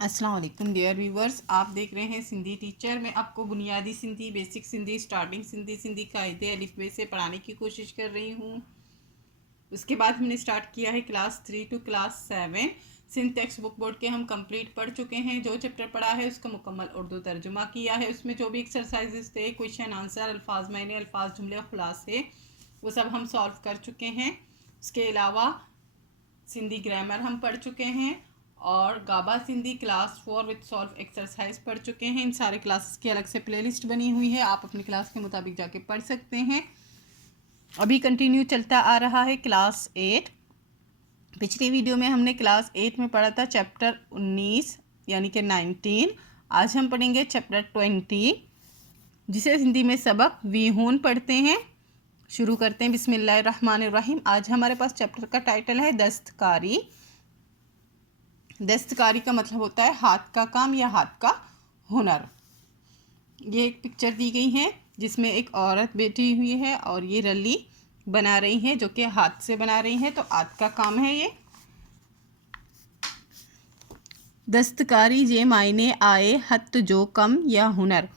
अस्सलाम वालेकुम dear viewers, आप देख रहे हैं सिंधी टीचर। मैं आपको बुनियादी सिंधी, बेसिक सिंधी, स्टार्टिंग सिंधी, सिंधी कायदे अलिफ बे से पढ़ाने की कोशिश कर रही हूँ। उसके बाद हमने स्टार्ट किया है class 3 to class 7। Sindh text book board के हम कंप्लीट पढ़ चुके हैं। जो चैप्टर पढ़ा है उसका मुकम्मल उर्दू तर्जुमा किया है। उसमें जो भी एक्सरसाइजेस थे, क्वेश्चन आंसर, अल्फाज मायने, अल्फाज जुमले खुलासे, वो सब हम सॉल्व कर चुके हैं। उसके अलावा सिंधी ग्रामर हम पढ़ चुके हैं और गाबा Sindhi class 4 with solve exercise पढ़ चुके हैं। इन सारे क्लासेस की अलग से प्लेलिस्ट बनी हुई है, आप अपनी क्लास के मुताबिक जाके पढ़ सकते हैं। अभी कंटिन्यू चलता आ रहा है क्लास 8। पिछली वीडियो में हमने क्लास 8 में पढ़ा था चैप्टर 19 यानी कि 19। आज हम पढ़ेंगे चैप्टर 20, जिसे हिंदी में सबक वीहून पढ़ते हैं। शुरू करते हैं। बिस्मिल्लाहिर्रहमानिर्रहीम। आज हमारे पास चैप्टर का टाइटल है दस्तकारी। दस्तकारी का मतलब होता है हाथ का काम या हाथ का हुनर। ये एक पिक्चर दी गई है जिसमें एक औरत बैठी हुई है और ये रली बना रही है, जो कि हाथ से बना रही है, तो हाथ का काम है ये। दस्तकारी जे मायने आए हथ जो कम या हुनर।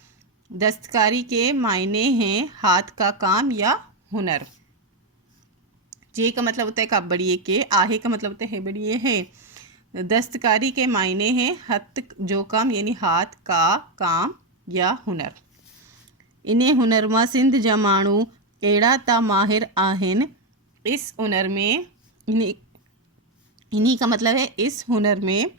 दस्तकारी के मायने हैं हाथ का काम या हुनर। जे का मतलब होता है का बड़िए के, आहे का मतलब होता है बड़िए है। दस्तकारी के मायने हैं हथ जो काम यानी हाथ का काम या हुनर। इन्हें हुनर मां सिंध जा माण्हू अहिड़ा ता माहिर आहिनि। इस हुनर में इन्हीं का मतलब है इस हुनर में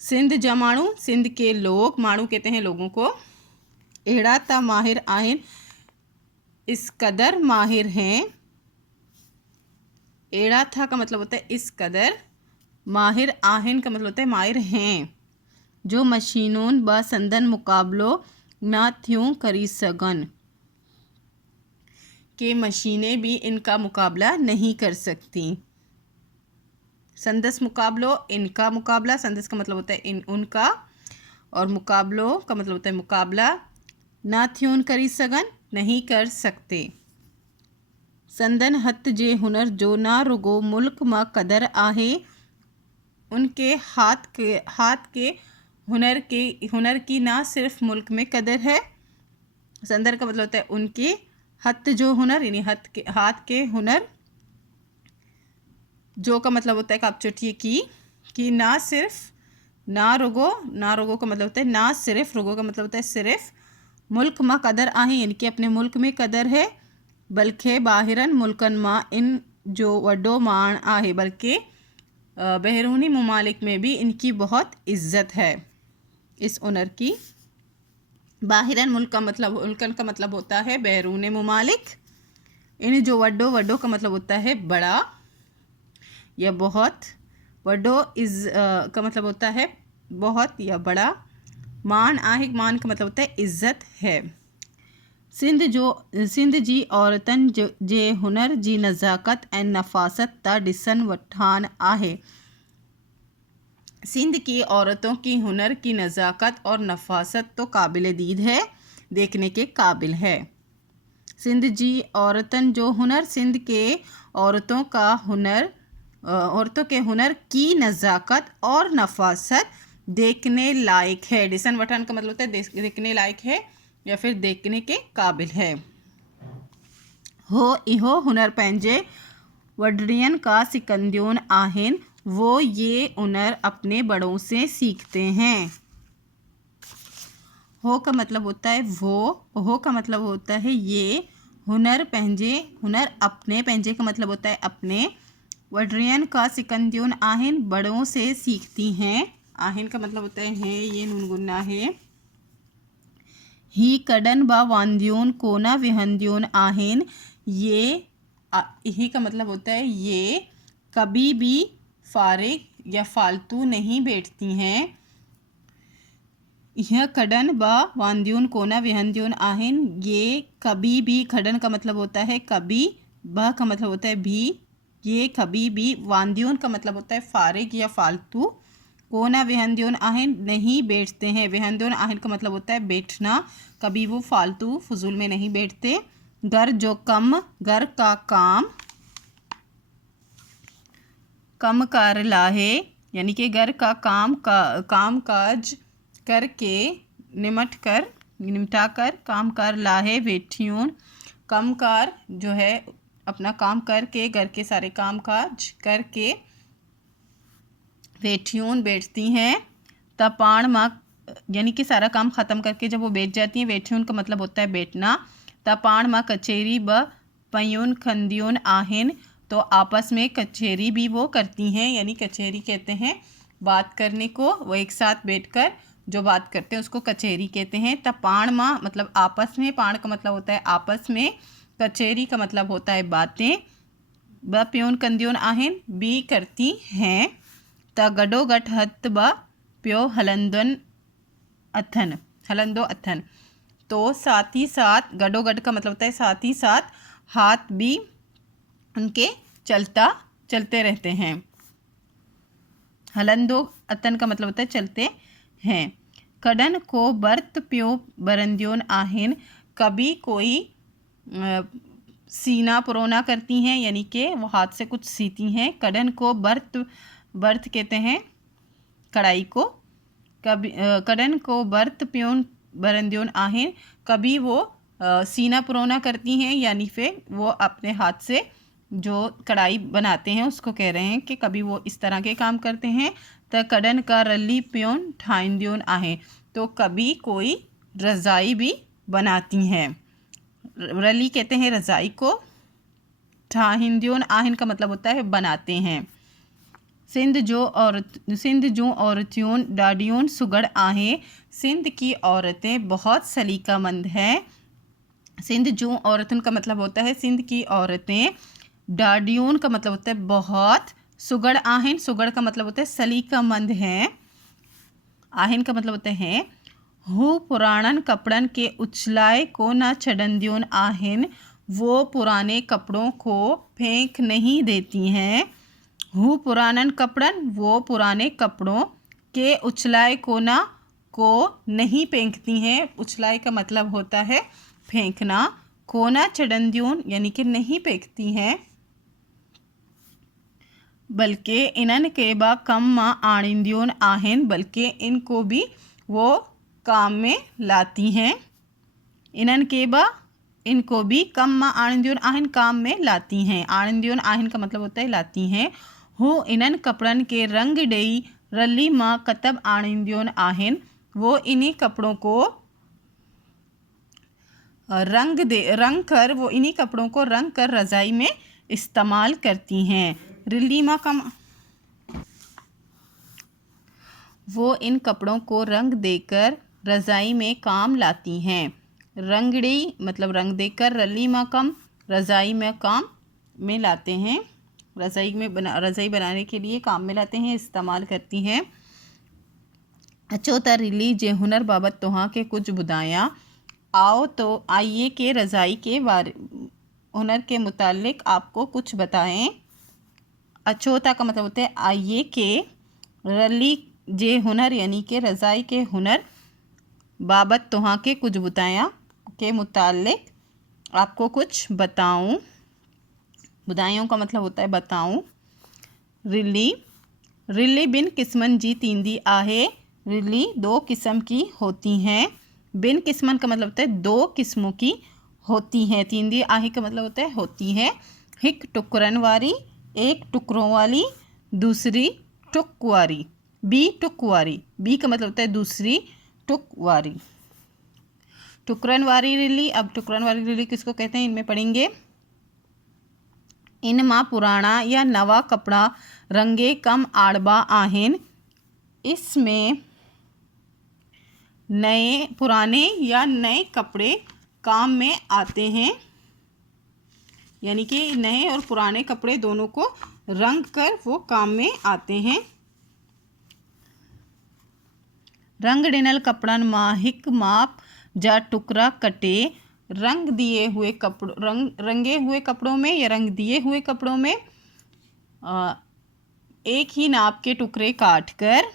सिंध जा माण्हू, सिंध के लोग, माण्हू कहते हैं लोगों को, अहिड़ा ता माहिर आहिनि, इस कदर माहिर हैं। एड़ा था का मतलब होता है इस कदर, माहिर आहिन का मतलब होता है माहिर हैं, जो मशीनों ब संदन मुकाबलो ना थियूं करी सगन, के मशीनें भी इनका मुकाबला नहीं कर सकती। संदस मुकाबलो, इनका मुकाबला, संदस का मतलब होता है इन उनका, और मुकाबलो का मतलब होता है मुकाबला, ना थियूं करी सगन नहीं कर सकते। संदन हथ जे हुनर जो ना रुगो मुल्क मां कदर आहे, उनके हाथ के हुनर की ना सिर्फ मुल्क में कदर है। संदर का मतलब होता है उनके, हथ जो हुनर यानी हाथ के हुनर, जो का मतलब होता है कापचोटिए की ना सिर्फ, ना रोगो का मतलब होता है ना सिर्फ, रोगो का मतलब होता है सिर्फ, मुल्क मां कदर आहे यानी कि अपने मुल्क में कदर है, बल्कि बाहिरन मुल्कन मां इन जो वड्डो मान आहे, बल्कि बैरूनी ममालिक में भी इनकी बहुत इज्जत है इस हुनर की। बाहिरन मुल्क का मतलब, मुल्कन का मतलब होता है बैरून ममालिक। इन जो वड्डो का मतलब होता है बड़ा या बहुत। वड्डो का मतलब होता है बहुत या बड़ा। मान आहे, मान का मतलब होता है इज्जत है। सिंध जी औरतन जे हुनर जी नज़ाकत ऐं नफ़ासत ता ॾिसण वठान आहे। सिंध की औरतों की हुनर की नज़ाकत और नफ़ासत तो काबिल दीद है, देखने के काबिल है। सिंध जी औरतन जो हुनर, सिंध के औरतों का हुनर, औरतों के हुनर की नज़ाकत और नफ़ासत देखने लायक है। डिसन वठान का मतलब होता है देखने लायक है या फिर देखने के काबिल है। हो इहो हुनर पंहिंजे वडरियन का सिकंदियोन आहिन, वो ये हुनर अपने बड़ों से सीखते हैं। हो का मतलब होता है वो, हो का मतलब होता है ये, हुनर पंहिंजे, हुनर अपने, पंहिंजे का मतलब होता है अपने, वडरियन का सिकंदियोन आहिन बड़ों से सीखती हैं। आहिन का मतलब होता है ये नून गुन्ना है। ही कडन बा वांदियोन कोना विहंदियोन आहिन, ये ही का मतलब होता है ये कभी भी फारिग या फालतू नहीं बैठती हैं। यह खडन ब वांदियोन कोना विहंदियोन आहिन, ये कभी भी, खडन का मतलब होता है कभी, ब का मतलब होता है भी, ये कभी भी, वांदियोन का मतलब होता है फारिग या फालतू, कोना विहंदियोन आहिन नहीं बैठते हैं। विहंदियोन आहिन का मतलब होता है बैठना, कभी वो फालतू फजूल में नहीं बैठते। घर जो कम, घर का काम, कम कार लाहे यानी कि घर का काम काज करके निमटा कर काम कर लाहे वेठियों। कामकार जो है अपना काम करके, घर के सारे काम काज करके वेठियों बैठती हैं। तपाण माँ यानी कि सारा काम ख़त्म करके जब वो बैठ जाती हैं, वेठियों का मतलब होता है बैठना। तपाण माँ कचेरी ब पयून खंदियोन आहेन, तो आपस में कचेरी भी वो करती हैं, यानी कचेरी कहते हैं बात करने को। वो एक साथ बैठकर जो बात करते हैं उसको कचेरी कहते हैं। तपाण माँ मतलब आपस में, पाण का मतलब होता है आपस में, कचेरी का मतलब होता है बातें। ब प्योन कंदियोन आहेन भी करती हैं। त गडो गठ हत ब प्यो हलंदो अथन, तो साथ ही साथ, गडो गड का मतलब होता है साथ ही साथ, हाथ भी उनके चलते रहते हैं। हलंदो अतन का मतलब होता है चलते हैं। कडन को बर्त प्यो बरंदियोन आहेन, कभी कोई सीना पुरोना करती हैं, यानी कि वो हाथ से कुछ सीती हैं। कडन को बर्त कहते हैं कढ़ाई को। कभी कडन को बर्त प्योन बरंदियोन आहेन, कभी वो सीना पुरोना करती हैं, यानी फिर वो अपने हाथ से जो कढ़ाई बनाते हैं उसको कह रहे हैं कि कभी वो इस तरह के काम करते हैं। त कडन का रली प्योन ठाइंदियोन आहे, तो कभी कोई रज़ाई भी बनाती हैं। रली कहते हैं रज़ाई को। ठाहिंदियोन आहिन का मतलब होता है बनाते हैं। सिंध जो औरतियों डाडियों सुगड़ आहे, सिंध की औरतें बहुत सलीकामंद हैं। सिंध जो औरतन का मतलब होता है सिंध की औरतें। डाडियों का मतलब होता है बहुत। सुगड़ आहेन, सुगड़ का मतलब होता है सलीकामंद हैं। आहेन का मतलब होता है हु पुराणन कपड़न के उछलाए को ना छडंदियोन आहेन, वो पुराने कपड़ों को फेंक नहीं देती हैं। हु पुरानन कपड़न, वो पुराने कपड़ों के उछलाए कोना को नहीं फेंकती हैं। उछलाए का मतलब होता है फेंकना। कोना चढ़ंदियों यानी कि नहीं फेंकती हैं, बल्कि इनन के बा कम माँ आणिंदियों आहेन, बल्कि इनको भी वो काम में लाती हैं। इनन के बा इनको भी कम माँ आणिंदियों आहेन काम में लाती हैं। आणिंदियों आहेन का मतलब होता है लाती हैं। हो इनन कपड़न के रंग डई रली माँ कतब आणिंदियों आहेन, वो इन्हीं कपड़ों को रंग कर, वो इन्हीं कपड़ों को रंग कर रज़ाई में इस्तेमाल करती हैं। रिल्ली माँ का वो इन कपड़ों को रंग देकर रज़ाई में काम लाती हैं। रंगड़ी मतलब रंग देकर, रली माँ कम रज़ाई में काम में लाते हैं। रज़ाई बनाने के लिए काम में लाते हैं, इस्तेमाल करती हैं। अचोता रिली जे हुनर बाबत तोहाँ के कुछ बुदाया, आओ तो आइए के रज़ाई के हुनर के मुतालिक आपको कुछ बताएं। अचोता का मतलब होता है आइए के, रली जे हुनर यानी कि रज़ाई के हुनर, बाबत तोहाँ के कुछ बुताया के मुतालिक आपको कुछ बताऊं। बुदायों का मतलब होता है बताऊं। रिली बिन किस्मन जी तींदी आहे, रिली 2 किस्म की होती हैं। बिन किस्मन का मतलब होता है 2 किस्मों की होती हैं। तींदी आहे का मतलब होता है होती है। हिक टुकरन वारी, एक टुकड़ों वाली, दूसरी टुकवारी। बी टुकवारी, बी का मतलब होता है दूसरी, टुकवारी। टुकरन वारी रिली, अब टुकरन वारी रिली किसको कहते हैं इनमें पढ़ेंगे। इन माँ पुराना या नवा कपड़ा रंगे कम आड़बा आहेन, इसमें पुराने या नए कपड़े काम में आते हैं, यानी कि नए और पुराने कपड़े दोनों को रंग कर वो काम में आते हैं। रंग डिनल कपड़न माँ हिक माप जा टुकड़ा कटे, रंगे हुए कपड़ों में या रंग दिए हुए कपड़ों में एक ही नाप के टुकड़े काट कर।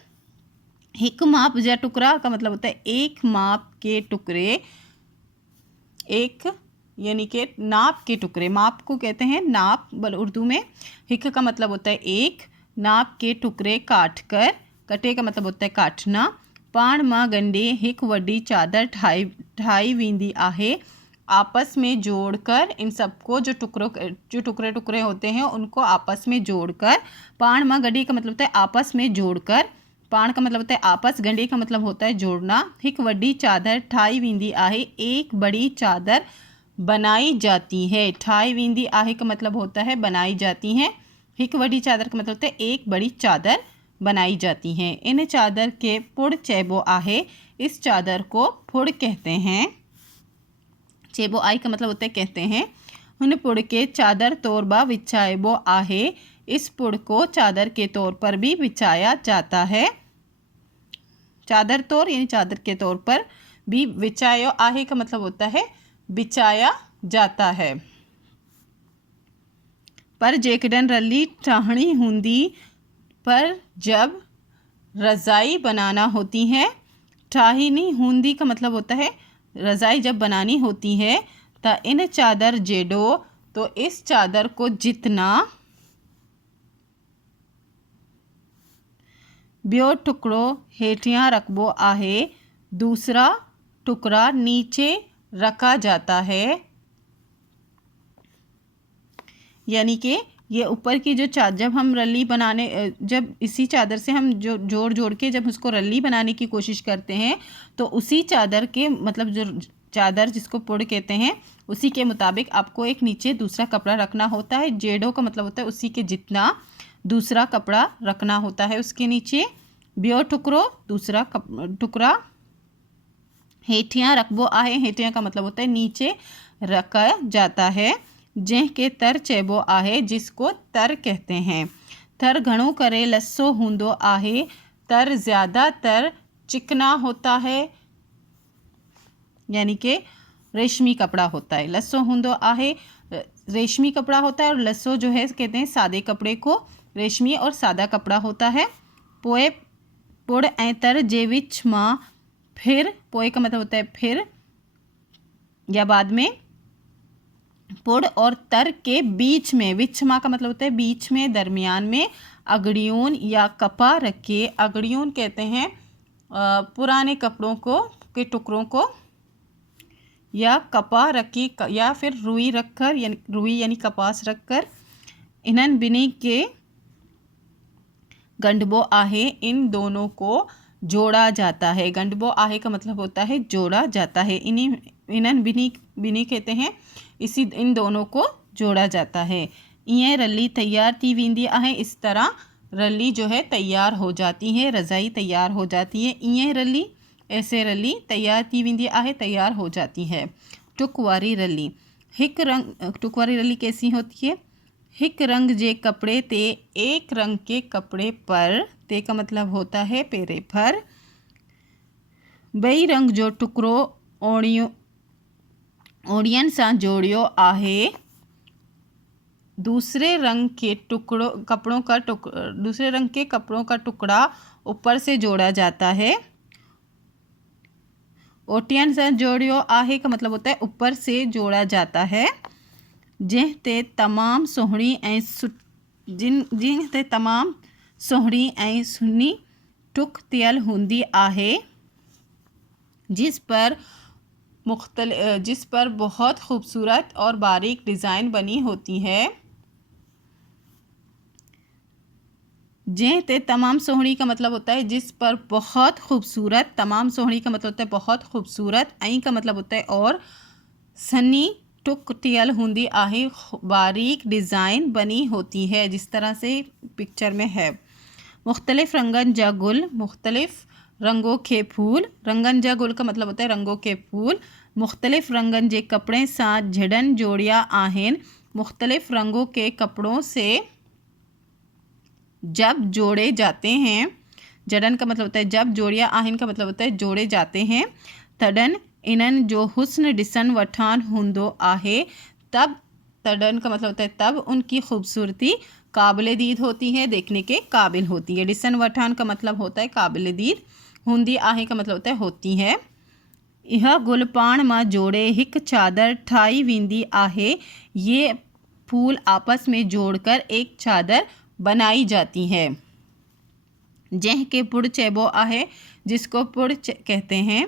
हिक माप जा टुकड़ा का मतलब होता है एक माप के टुकड़े, एक यानी कि नाप के टुकड़े, माप को कहते हैं नाप उर्दू में। हिक का मतलब होता है एक, नाप के टुकड़े काट कर, कटे का मतलब होता है काटना। पाण मां गंढे हिक वड्डी चादर ठाही वेंदी आहे, आपस में जोड़कर इन सबको जो टुकड़े होते हैं उनको आपस में जोड़कर। पाण मां गंढी का मतलब होता है आपस में जोड़कर, पाण का मतलब होता है आपस, गंढी का मतलब होता है जोड़ना। हिक वड्डी चादर ठाही वेंदी आहे, एक बड़ी चादर बनाई जाती है। ठाही वेंदी आहे का मतलब होता है बनाई जाती हैं। हिक वड्डी चादर का मतलब होता है एक बड़ी चादर बनाई जाती हैं। इन चादर के पुड़ चैबो आहे, इस चादर को पुड़ कहते हैं। चेबो आई का मतलब होता है कहते हैं। हुन पुड़ के चादर तोरबा विछाएबो आहे, इस पुड़ को चादर के तौर पर भी बिछाया जाता है। चादर तौर यानी चादर के तौर पर भी, विछायो आहे का मतलब होता है बिछाया जाता है। पर जेकॾहिं रली ठाहणी हुंदी, पर जब रज़ाई बनाना होती है, ठाहिनी हुंदी का मतलब होता है रज़ाई जब बनानी होती है। तो इन चादर जेडो, तो इस चादर को जितना, बियो टुकड़ो हेठियां रखबो आहे, दूसरा टुकड़ा नीचे रखा जाता है। यानी कि ये ऊपर की जो चादर, जब हम रल्ली बनाने, जब इसी चादर से हम जो जोड़ के जब उसको रल्ली बनाने की कोशिश करते हैं, तो उसी चादर के मतलब जो चादर जिसको पुड़ कहते हैं, उसी के मुताबिक आपको एक नीचे दूसरा कपड़ा रखना होता है। जेडो का मतलब होता है उसी के जितना दूसरा कपड़ा रखना होता है उसके नीचे। बियो टुकड़ो, दूसरा टुकड़ा, हेठियां रखबो आहे, हेठियां का मतलब होता है नीचे रखा जाता है। जंहिं के तर चइबो आहे, जिसको तर कहते हैं। तर घणो करे लस्सो हूंदो आहे, तर ज़्यादातर चिकना होता है, यानी कि रेशमी कपड़ा होता है। लस्सो हूंदो आहे रेशमी कपड़ा होता है, और लस्सो जो है कहते हैं सादे कपड़े को, रेशमी और सादा कपड़ा होता है। पोए पुड़ ऐं तर जे विच मां, फिर पोए का मतलब होता है फिर या बाद में, पुड़ और तर के बीच में, विच मां का मतलब होता है बीच में, दरमियान में अगड़ियों या कपा रखे। अगड़ियों कहते हैं पुराने कपड़ों को के टुकड़ों को, या कपा रखी या फिर रुई रखकर, यानी रुई यानी कपास रखकर। इन्हन बिनी के गंढबो आहे, इन दोनों को जोड़ा जाता है। गंढबो आहे का मतलब होता है जोड़ा जाता है। इन्हन बिनी कहते हैं इसी इन दोनों को जोड़ा जाता है। ये रल्ली तैयार थी वेंदी आहे, इस तरह रल्ली जो है तैयार हो जाती है, रज़ाई तैयार हो जाती है। ये रल्ली, ऐसे रल्ली तैयार थी वेंदी आहे, तैयार हो जाती है। टुक वारी रल्ली, हिक रंग, टुक वारी रल्ली कैसी होती है? हिक रंग जे कपड़े ते, एक रंग के कपड़े पर, ते का मतलब होता है पेरे पर। बई रंग जो टुकड़ो ओड़ियन सां जोड़ियो आहे, दूसरे रंग के कपड़ों का टुकड़ा ऊपर से जोड़ा जाता है। ओटियन सां जोड़ियो आहे का मतलब होता है ऊपर से जोड़ा जाता है। जिन ते तमाम सोहणी ऐं जिन ते तमाम सोहणी ऐं सुन्नी टुक थियल हूंदी आहे, जिस पर बहुत खूबसूरत और बारीक डिज़ाइन बनी होती है। जंहिं ते तमाम सोहणी का मतलब होता है जिस पर बहुत खूबसूरत, तमाम सोहणी का मतलब होता है बहुत खूबसूरत, ऐं का मतलब होता है और, सन्नी टुक टियल हूंदी आहे, बारीक डिज़ाइन बनी होती है, जिस तरह से पिक्चर में है। मुख्तलिफ़ रंगन जा गुल, मुख्तलिफ़ रंगों के फूल, रंगन जा गुल का मतलब होता है रंगों के फूल। मुख्तलिफ़ रंगन जे कपड़े सां झड़न जोड़िया आहिन, मुख्तलिफ़ रंगों के कपड़ों से जब जोड़े जाते हैं, जड़न का मतलब होता है जब, जोड़िया आहिन का मतलब होता है जोड़े जाते हैं। तडन इन्हन जो हुस्न ॾिसण वठान हूंदो आहे, तब, तडन का मतलब होता है तब उनकी खूबसूरती काबिल दीद होती है, देखने के काबिल होती है। ॾिसण वठान का मतलब होता है काबिल दीद, हूंदी आहे का मतलब होता है होती है। यह गुल पाण मां जोड़े हिक चादर ठाही वेंदी आहे, ये फूल आपस में जोड़कर एक चादर बनाई जाती है। जह के पुड़ चेबो आहे, जिसको पुड़ कहते हैं।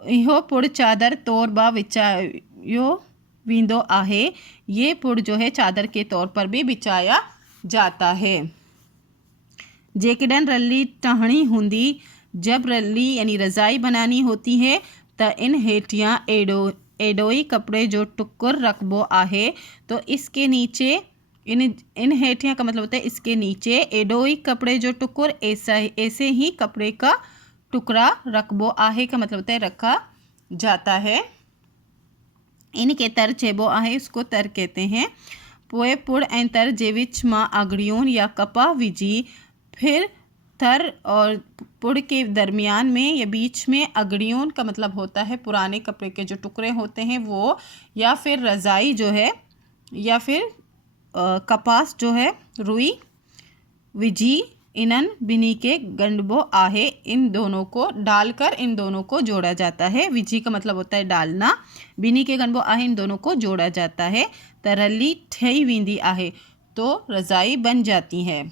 इहो पुड़ चादर तौर बा बिछायो वींदो आहे। ये पुड़ जो है चादर के तौर पर भी बिछाया जाता है। जेकॾहिं रली टहणी हूंदी, जब रली यानी रज़ाई बनानी होती है त इन हेठियां एडोई कपड़े जो टुकुर रखबो आहे। तो इसके नीचे इन हेठियां का मतलब होता है इसके नीचे, एडोई कपड़े जो टुकुर ऐसे ही कपड़े का टुकड़ा रखबो आहे का मतलब होता है रखा जाता है। इनके तर चेबो आहे, उसको तर कहते हैं। पोए पुड़ ऐं तर जे विच मां अगड़ियों या कपा विझी, फिर तर और पुड़ के दरमियान में या बीच में अगड़ियों का मतलब होता है पुराने कपड़े के जो टुकड़े होते हैं वो, या फिर रज़ाई जो है, या फिर कपास जो है, रुई विजी इनन बिनी के गंडबो आहे। इन दोनों को डालकर इन दोनों को जोड़ा जाता है। विजी का मतलब होता है डालना, बिनी के गंडबो आहे, इन दोनों को जोड़ा जाता है। तरली ठई वींदी आहे, तो रज़ाई बन जाती है।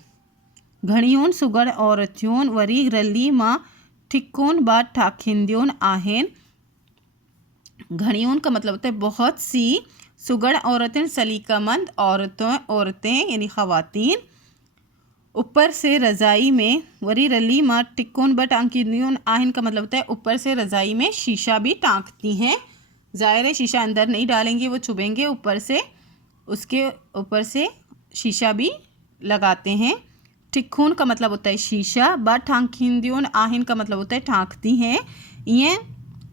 घणियों सुगड़ औरतियों वरी रली मां ठिकोन बा ठाखिंदियों आहेन। घणियों का मतलब होता है बहुत सी, सुगड़ औरतें सलीकामंद औरतें यानी ख़वातीन। ऊपर से रज़ाई में वरी रली मां टिकोन ब टांकियों आहिन का मतलब होता है ऊपर से रज़ाई में शीशा भी टांकती हैं। ज़ाहिर है शीशा अंदर नहीं डालेंगे, वो चुभेंगे, ऊपर से उसके ऊपर से शीशा भी लगाते हैं। टिक्खून का मतलब होता है शीशा, ब ठांकिंदियों आहिन का मतलब होता है ठांकती हैं। ये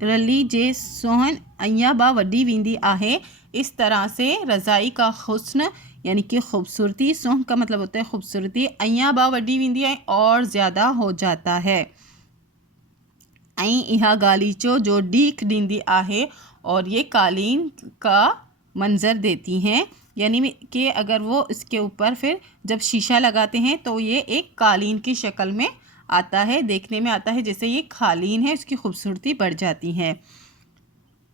रली जे सोहन अया बा वडी वींदी आहे। इस तरह से रज़ाई का हुस्न यानी कि खूबसूरती, सोहन का मतलब होता है खूबसूरती, अया बा वडी वींदी है और ज़्यादा हो जाता है। ऐं इहा गालीचो जो डीक डींदी आहे, और ये कालीन का मंज़र देती हैं। यानी कि अगर वो इसके ऊपर फिर जब शीशा लगाते हैं तो ये एक कालीन की शक्ल में आता है, देखने में आता है जैसे ये कालीन है, उसकी खूबसूरती बढ़ जाती है।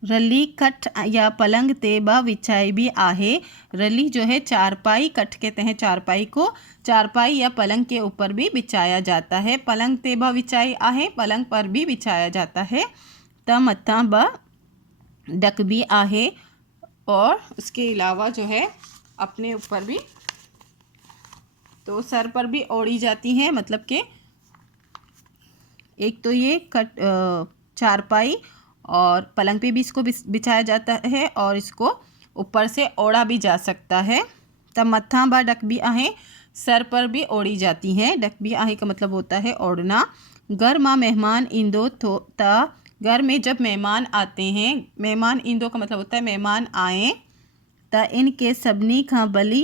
रली कठ या पलंग ते बा विछाई भी आहे। रली जो है चारपाई, कठ कहते हैं चारपाई को, चारपाई या पलंग के ऊपर भी बिछाया जाता है। पलंग ते बा विछाई आहे, पलंग पर भी बिछाया जाता है। त मत्था बा डक भी आहे, और उसके अलावा जो है अपने ऊपर भी, तो सर पर भी ओढ़ी जाती हैं। मतलब कि एक तो ये चारपाई और पलंग पे भी इसको बिछाया जाता है, और इसको ऊपर से ओढ़ा भी जा सकता है। तब मत्था बा डक भी आहे, सर पर भी ओढ़ी जाती हैं। डक भी आहे का मतलब होता है ओढ़ना। घर मां मेहमान ईंदो तो ता, घर में जब मेहमान आते हैं, मेहमान ईंदो का मतलब होता है मेहमान आए, त इनके सभिनी खां भली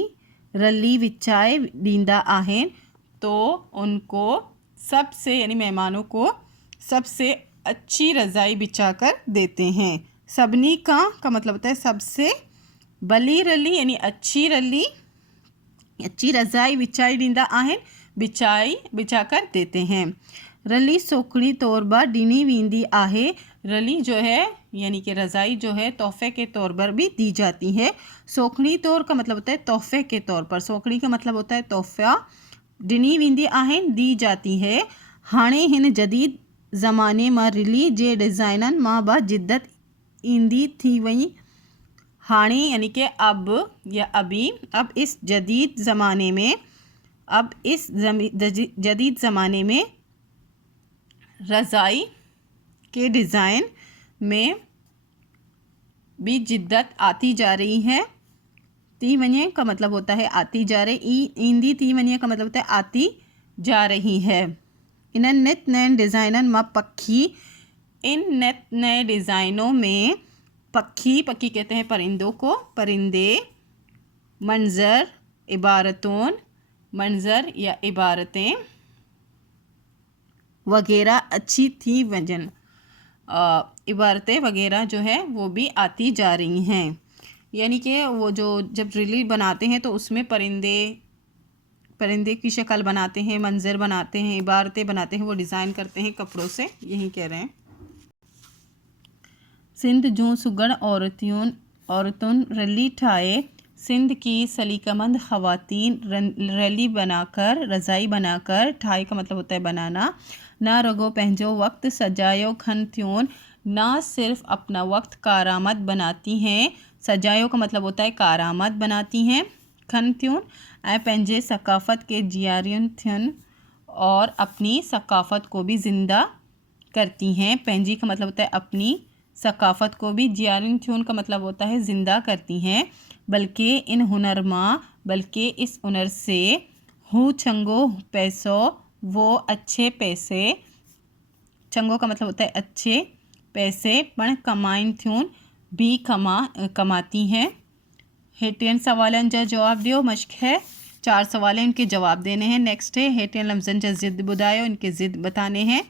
रली विछाए ॾींदा आहिनि। तो उनको सबसे यानी मेहमानों को सबसे अच्छी रज़ाई बिछा कर देते हैं। सभिनी का मतलब होता है सबसे, भली रली यानी अच्छी रली, अच्छी रज़ाई विछाई ॾींदा आहिनि, बिछा कर देते हैं। रली सोखड़ी तौर बा ॾिनी वेंदी आहे। रली जो है यानी कि रज़ाई जो है तोहफे के तौर पर भी दी जाती है। सोखड़ी तौर का मतलब होता है तोहफे के तौर पर, सोखड़ी का मतलब होता है तोहफ़ा। ॾिनी वेंदी आहिनि, दी जाती है। हाणे हिन जदीद ज़माने मां रली जे डिज़ाइननि मां बा जिद्दत ईंदी थी वई। हाणे यानी कि अब या अभी, अब इस जदीद ज़माने में, अब इस जदीद ज़माने में रज़ाई के डिज़ाइन में भी जिद्दत आती जा रही है। ती वने का मतलब होता है आती जा रही, ईंदी ती वने का मतलब होता है आती जा रही है। इन नित नए डिज़ाइनन मां पखी, इन नित नए डिज़ाइनों में पखी कहते हैं परिंदों को, परिंदे, मंज़र, इबारतों, मंज़र या इबारतें वगैरह अच्छी थी वजन, इबारतें वगैरह जो है वो भी आती जा रही हैं। यानी कि वो जो जब रली बनाते हैं तो उसमें परिंदे की शक्ल बनाते हैं, मंज़र बनाते हैं, इबारतें बनाते हैं, वो डिज़ाइन करते हैं कपड़ों से, यही कह रहे हैं। सिंध जूं सुगड़ औरतुन रली ठाए, सिंध की सलीकामंद ख़वातीन रैली बनाकर रज़ाई बनाकर, ठाई का मतलब होता है बनाना, ना रगो पंहिंजो वक्त सजायो खन थियून, ना सिर्फ अपना वक्त कारामद बनाती हैं, सजायो का मतलब होता है कारामद बनाती हैं, खन थियून ऐं पंहिंजे सकाफ़त के जियारियुन थियन, और अपनी सकाफ़त को भी ज़िंदा करती हैं। पंहिंजी का मतलब होता है अपनी, सकाफ़त को भी जियारिन थियून का मतलब होता है ज़िंदा करती हैं। बल्कि इन हुनर माँ, बल्कि इस हुनर से, हूँ चंगो पैसो, वो अच्छे पैसे, चंगो का मतलब होता है अच्छे पैसे, पण कमाइन थियून भी कमाती हैं। हेठियन सवालन जा जवाब दियो। मश्क है, 4 सवाल हैं, इनके जवाब देने हैं। नेक्स्ट है हेठियन लफ्ज़न जा ज़िद बुधायो, इनके ज़िद बताने हैं।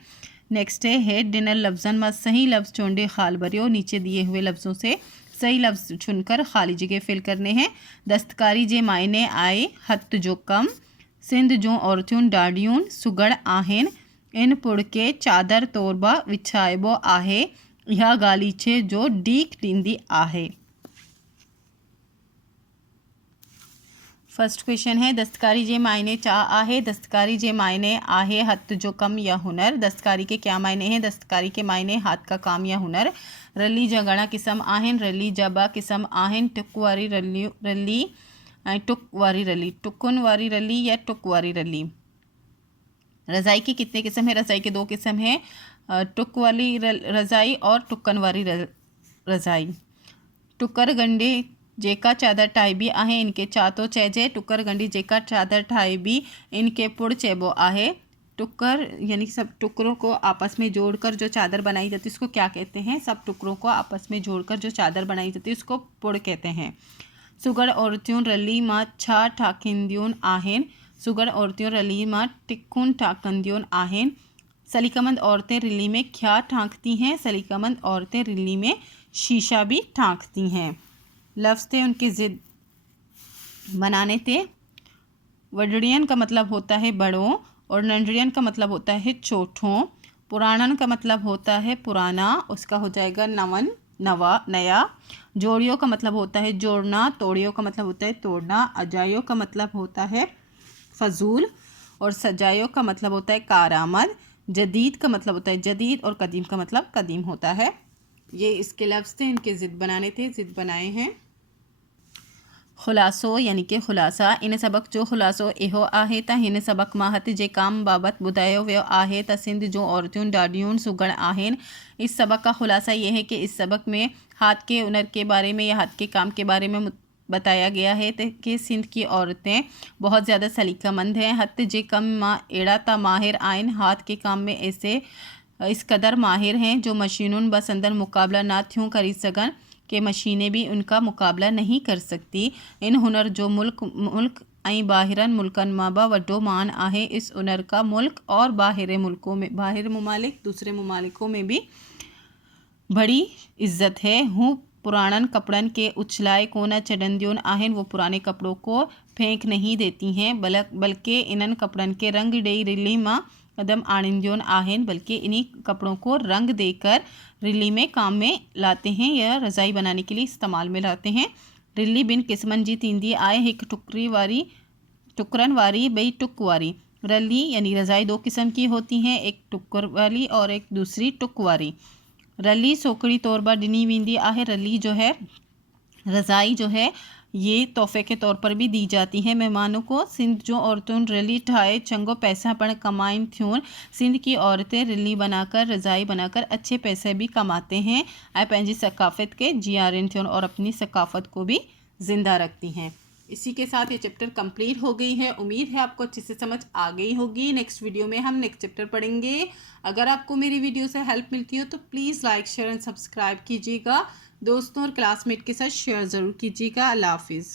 नेक्स्ट है हेठ डिनर लफ्ज़न में सही लफ्ज़ चूंडे खाल भरियो, नीचे दिए हुए लफ्ज़ों से सही लफ्ज़ चुनकर खाली जगह फिल करने हैं। दस्तकारी जे मायने आए हथ जो कम, सिंध जो औरतुन डाडियूं सुगड़ आहिन, इन पुड़ के चादर तोरबा विछाइबो आहे, इहा गालीचे जो डीक ॾींदी आहे। फर्स्ट क्वेश्चन है दस्तकारी जे मायने चा आहे। दस्तकारी जे मायने आहे हथ जो कम या हुनर। दस्तकारी के क्या मायने हैं? दस्तकारी के मायने हाथ का काम या हुनर। रली जा घणा क़िस्म आहिनि। रली जा 2 क़िस्म आहिनि, टुक वारी रली ऐं टुक वारी रली, टुकुन वारी रली या टुक वारी रली। रज़ाई की कितने किस्म है? रज़ाई के 2 किस्म हैं, टुक वाली रज़ाई और टुकन वाली रज़ाई। टुकर गंढे जेका चादर ठाहिबी आहे, इनके चा तो चइजे। टुकर गंढी जेका चादर ठाहिबी, इनके पुड़ चइबो आहे। टुकर यानी सब टुकड़ों को आपस में जोड़कर जो चादर बनाई जाती है उसको क्या कहते हैं? सब टुकड़ों को आपस में जोड़कर जो चादर बनाई जाती है उसको पुड़ कहते हैं। सुगड़ औरतियूं रली मां छा ठाकींदियूं आहिनि। सुगड़ औरतियूं रली मां टिकुन ठाकंदियूं आहिनि। सलीकामंद औरतें रिली में क्या ठांकती हैं? सलीकामंद औरतें रिली में शीशा भी ठांकती हैं। लफ्ज़ थे, उनके ज़िद बनाने थे। वडड़ियन का मतलब होता है बड़ों और नंडड़ियन का मतलब होता है चोठों। पुराणन का मतलब होता है पुराना, उसका हो जाएगा नवन, नवा, नया। जोड़ियों का मतलब होता है जोड़ना। तोड़ियों का मतलब होता है तोड़ना। अजाइयों का मतलब होता है फजूल और सजाइयों का मतलब होता है कारामद। जदीद का मतलब होता है जदीद और कदीम का मतलब कदीम होता है। ये इसके लफ्ज़ थे, इनके ज़िद बनाने थे, ज़िद बनाए हैं। खुलासो यानी कि खुलासा। इन सबक जो खुलासो इहो आहे त हिन सबक मां हथ जे काम बाबति ॿुधायो वियो आहे त सिंध जो औरतुन ॾाढियूं सुगड़ आहिनि। इस सबक का खुलासा ये है कि इस सबक में हाथ के हुनर के बारे में या हाथ के काम के बारे में बताया गया है कि सिंध की औरतें बहुत ज़्यादा सलीकामंद हैं। हथ जे कम मां अहिड़ा त माहिर आहिनि, हाथ के काम में ऐसे इस कदर माहिर हैं जो मशीनुन बस अंदर मुकाबला ना थियूं करी सघनि, कि मशीनें भी उनका मुकाबला नहीं कर सकती। इन हुनर जो मुल्क ऐं ॿाहिरनि मुल्कनि मां बि वॾो मान आहे। इस हुनर का मुल्क और बाहिर मुल्कों में, बाहिर ममालिक, दूसरे ममालिकों में भी बड़ी इज्जत है। हूँ पुराणन कपड़न के उछलाए कोना चढ़ंदियूं आहिनि। वो पुराने कपड़ों को फेंक नहीं देती हैं, बल्कि इन्हनि कपड़न के रंग ॾेई रिली मां कदम आणींदियूं आहिनि, बल्कि इन्हीं कपड़ों को रंग देकर रिली में काम में लाते हैं या रज़ाई बनाने के लिए इस्तेमाल में लाते हैं। रिली बिन किस्मन जी थींदी आहे, हिकु टुकरन वारी, ॿई टुक वारी। रली यानी रज़ाई 2 किस्म की होती हैं, एक टुकर वाली और एक दूसरी टुक वाली। रली सोकड़ी तौर पर ॾिनी वेंदी आहे। रली जो है, रज़ाई जो है, ये तोहफे के तौर पर भी दी जाती है मेहमानों को। सिंध जो औरतुन रली ठाहे चंगो पैसा पण कमाइन थियूं। सिंध की औरतें रली बनाकर, रज़ाई बनाकर अच्छे पैसे भी कमाते हैं ऐं पंहिंजी सकाफ़त के जियारिन थियूं और अपनी सकाफ़त को भी ज़िंदा रखती हैं। इसी के साथ ये चैप्टर कंप्लीट हो गई है। उम्मीद है आपको अच्छे से समझ आ गई होगी। नेक्स्ट वीडियो में हम नेक्स्ट चैप्टर पढ़ेंगे। अगर आपको मेरी वीडियो से हेल्प मिलती हो तो please like, share and subscribe कीजिएगा। दोस्तों और क्लासमेट के साथ शेयर ज़रूर कीजिएगा। अल्लाह हाफिज़।